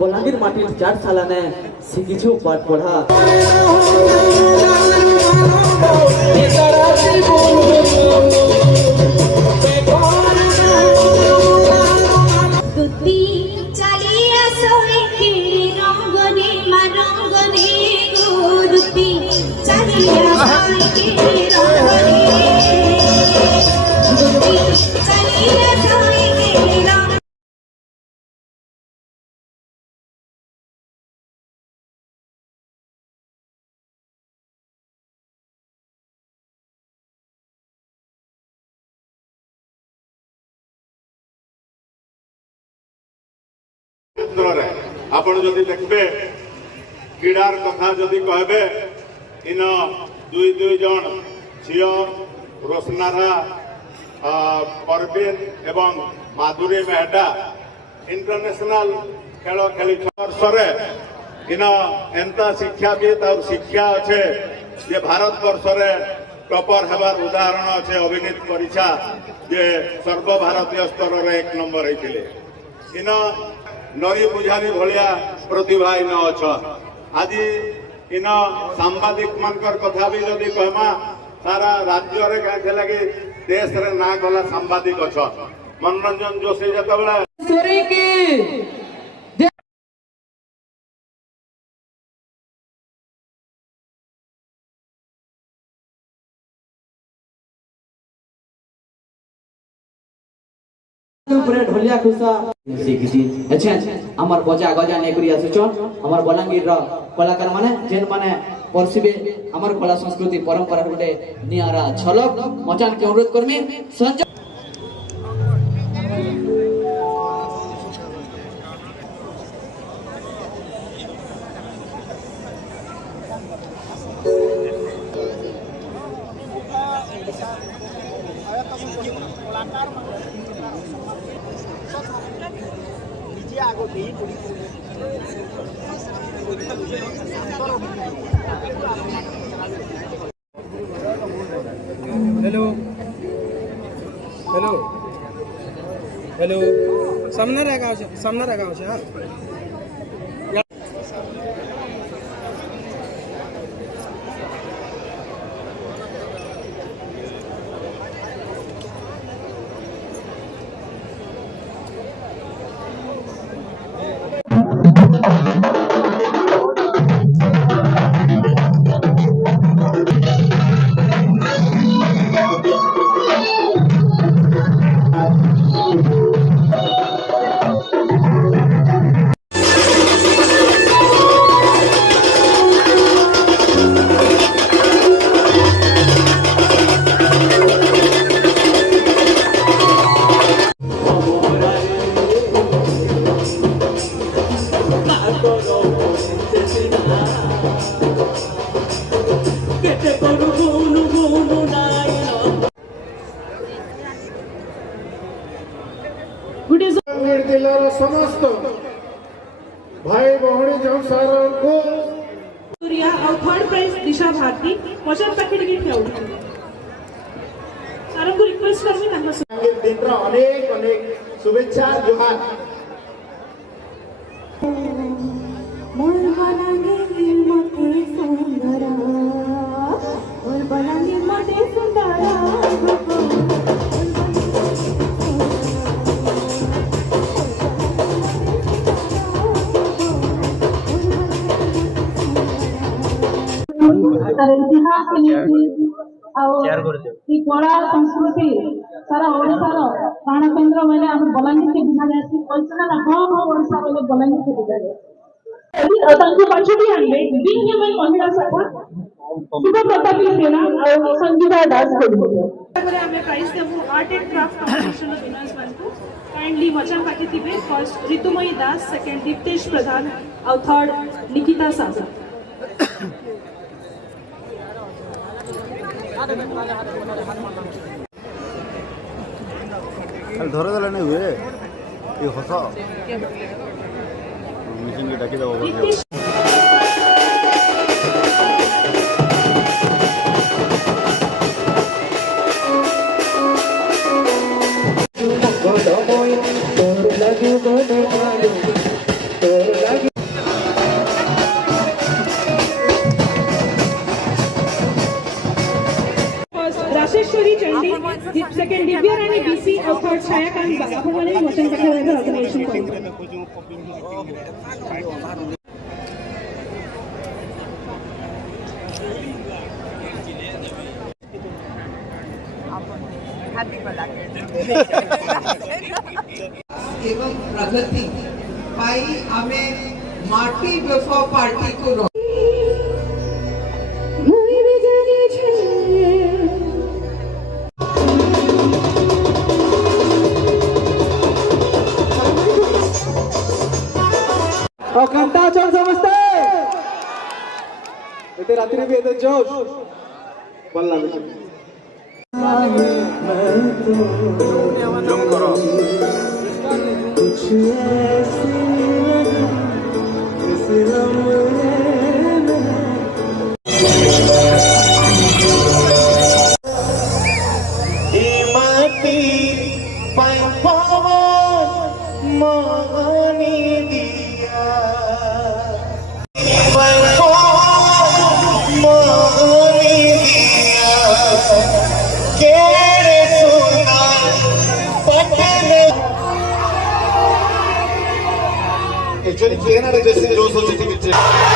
बलांगीर माटी 4 सालाने शिकिछु पाठ पढ़ा आपण जदि देखबे क्रीडार कथा जदि कहबे इन दुई दुई जन झियो रोशनारा परवीन एवं माधुरी मेहटा इंटरनेशनल खेल खेली वर्षरे इन एंता शिक्षाविद और शिक्षा अच्छे जे भारत वर्षरे टॉपर हेबार उदाहरण अच्छे अभिनीत परीक्षा जे सर्वभारतीय स्तर रे 1 नंबर होइतिले इन नरी बुझारी भलिया प्रतिभा इन अछ आज इन सांबादिक मानकर कथा भी जदि कहमा सारा राज्य रे काहे लगे देश रे ना गला सांबादिक अछ मनोरंजन जोशी जतबेला पूरे ढोलिया खुसा सिखिची अच्छा हमर बजा गजा ने करी आसुचन हमर बलांगीर रा कलाकार माने जेन माने परसिबे हमर कला संस्कृति परंपरा गुटे नियारा झलक मचान के अनुरोध करमी संजय हेलो हेलो हेलो सामने रहेगा हाँ जिलार समस्त भाई भौणी जो सारा को और थर्ड प्राइज दिशा भारती मचन पैकेट की ठेव सारा को रिक्वेस्ट करमी तांका दिन अनेक अनेक शुभेच्छा जोहार मोर बलांगीर मते सुंदरा मोर बलांगीर मते सुंदरा इतिहास के नीति और कला संस्कृति सारा ओडिसा प्राण केन्द्र मैंने हम बलांगीर के बुझा जाए कल्चर हाँ हाँ ओडिसा वाले बलांगीर के बुझा जाए तांको पंचमी आनले दिन के मैं महिला सभा शुभ प्रतापी सेना और संगीता दास को हमें प्राइज देबो art and craft competition of winners one को काइंडली मचन पाकी थिबे फर्स्ट ऋतुमयी दास सेकंड दीप्तेश प्रधान और थर्ड निकिता साजा धरे देला नहीं हुए ये हसा मिशन के डाकी दबा लगी have the ordination point. एवं प्रगति पाई आमे माटी बेफा पार्टी को घंटा चल समझते इतने रात्रि भी इतने जोश बल्ला জুম করো एक्चुअली जैसे जो सोचे थे